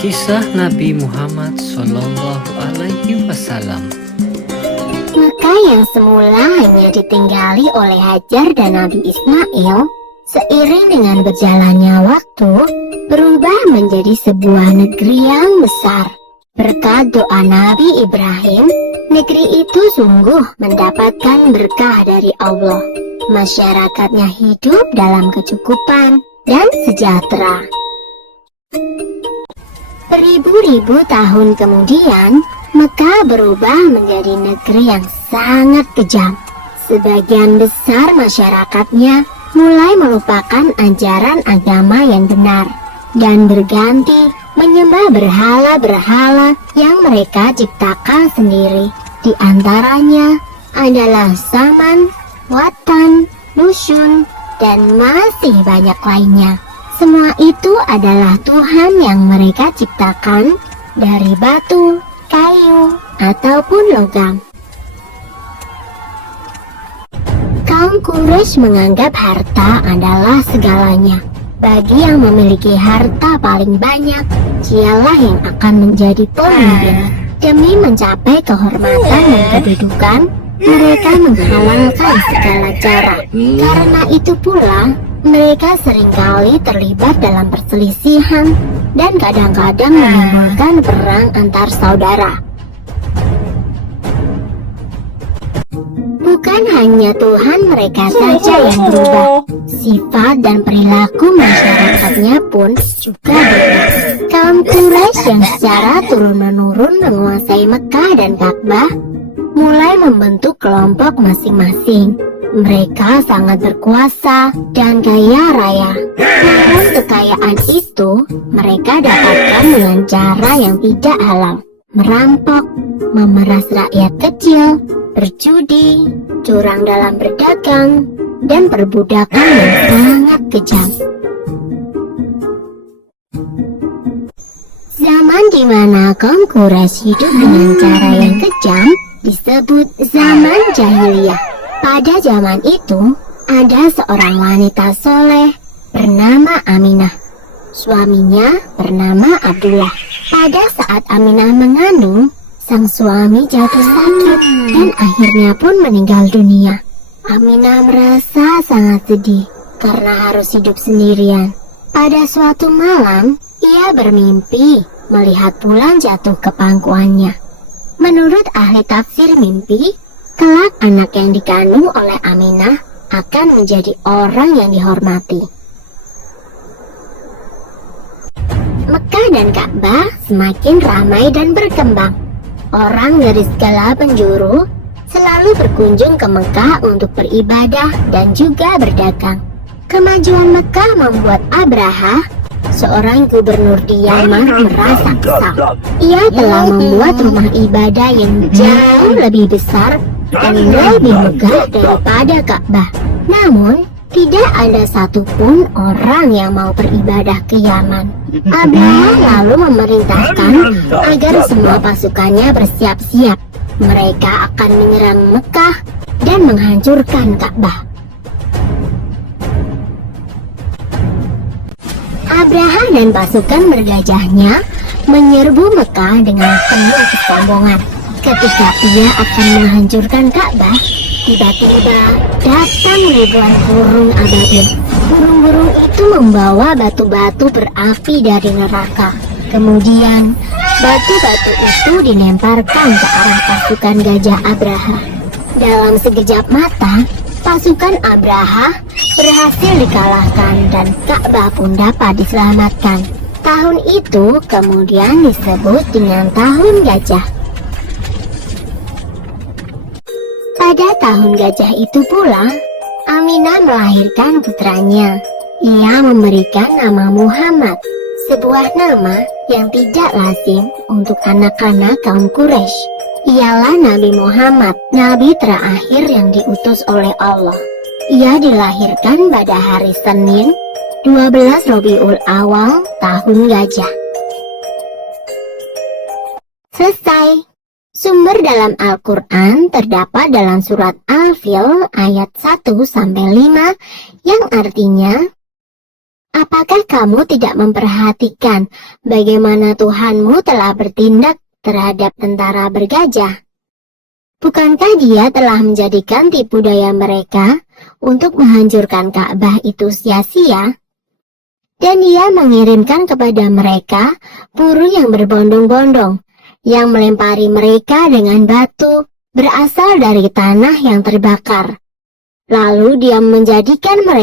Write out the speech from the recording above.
Kisah Nabi Muhammad Sallallahu Alaihi Wasallam. Mekah yang semula hanya ditinggali oleh Hajar dan Nabi Ismail, seiring dengan berjalannya waktu, berubah menjadi sebuah negeri yang besar. Berkat doa Nabi Ibrahim, negeri itu sungguh mendapatkan berkah dari Allah. Masyarakatnya hidup dalam kecukupan dan sejahtera. Beribu-ribu tahun kemudian, Mekah berubah menjadi negeri yang sangat kejam. Sebagian besar masyarakatnya mulai melupakan ajaran agama yang benar dan berganti menyembah berhala-berhala yang mereka ciptakan sendiri. Di antaranya adalah Saman, Watan, Nusyun, dan masih banyak lainnya. Semua itu adalah Tuhan yang mereka ciptakan dari batu, kayu, ataupun logam. Kaum Quraisy menganggap harta adalah segalanya. Bagi yang memiliki harta paling banyak, dialah yang akan menjadi pemimpin. Demi mencapai kehormatan dan kedudukan, mereka menghalalkan segala cara. Karena itu pula, mereka seringkali terlibat dalam perselisihan dan kadang-kadang menimbulkan perang antar saudara. Bukan hanya Tuhan mereka saja yang berubah, sifat dan perilaku masyarakatnya pun juga berubah. Kaum Quraisy yang secara turun-menurun menguasai Mekah dan Ka'bah mulai membentuk kelompok masing-masing. Mereka sangat berkuasa dan kaya raya. Namun kekayaan itu mereka dapatkan dengan cara yang tidak halal. Merampok, memeras rakyat kecil, berjudi, curang dalam berdagang, dan perbudakan yang sangat kejam. Zaman di mana kaum Quraisy hidup dengan cara yang kejam disebut zaman jahiliyah. Pada zaman itu, ada seorang wanita soleh bernama Aminah. Suaminya bernama Abdullah. Pada saat Aminah mengandung, sang suami jatuh sakit dan akhirnya pun meninggal dunia. Aminah merasa sangat sedih karena harus hidup sendirian. Pada suatu malam, ia bermimpi melihat bulan jatuh ke pangkuannya. Menurut ahli tafsir mimpi, kelak anak yang dikandung oleh Aminah akan menjadi orang yang dihormati. Mekah dan Ka'bah semakin ramai dan berkembang. Orang dari segala penjuru selalu berkunjung ke Mekah untuk beribadah dan juga berdagang. Kemajuan Mekah membuat Abraha, seorang gubernur di Yaman, merasa kesal. Ia telah membuat rumah ibadah yang jauh lebih besar dan lebih megah daripada Ka'bah. Namun, tidak ada satupun orang yang mau beribadah ke Yaman. Abraha lalu memerintahkan agar semua pasukannya bersiap-siap. Mereka akan menyerang Mekah dan menghancurkan Ka'bah. Abraha dan pasukan bergajahnya menyerbu Mekah dengan penuh kesombongan. Ketika ia akan menghancurkan Ka'bah, tiba-tiba datang ribuan burung ababil. Burung-burung itu membawa batu-batu berapi dari neraka. Kemudian, batu-batu itu dilemparkan ke arah pasukan gajah Abraha. Dalam sekejap mata, pasukan Abraha berhasil dikalahkan dan Ka'bah pun dapat diselamatkan. Tahun itu kemudian disebut dengan Tahun Gajah. Pada tahun gajah itu pula, Aminah melahirkan putranya. Ia memberikan nama Muhammad, sebuah nama yang tidak lazim untuk anak-anak kaum Quraisy. Ialah Nabi Muhammad, nabi terakhir yang diutus oleh Allah. Ia dilahirkan pada hari Senin, 12 Rabiul Awal, tahun gajah. Selesai. Sumber dalam Al-Quran terdapat dalam surat Al-Fil ayat 1-5 yang artinya, Apakah kamu tidak memperhatikan bagaimana Tuhanmu telah bertindak terhadap tentara bergajah? Bukankah Dia telah menjadikan tipu daya mereka untuk menghancurkan Ka'bah itu sia-sia? Dan Dia mengirimkan kepada mereka burung yang berbondong-bondong, yang melempari mereka dengan batu berasal dari tanah yang terbakar. Lalu Dia menjadikan mereka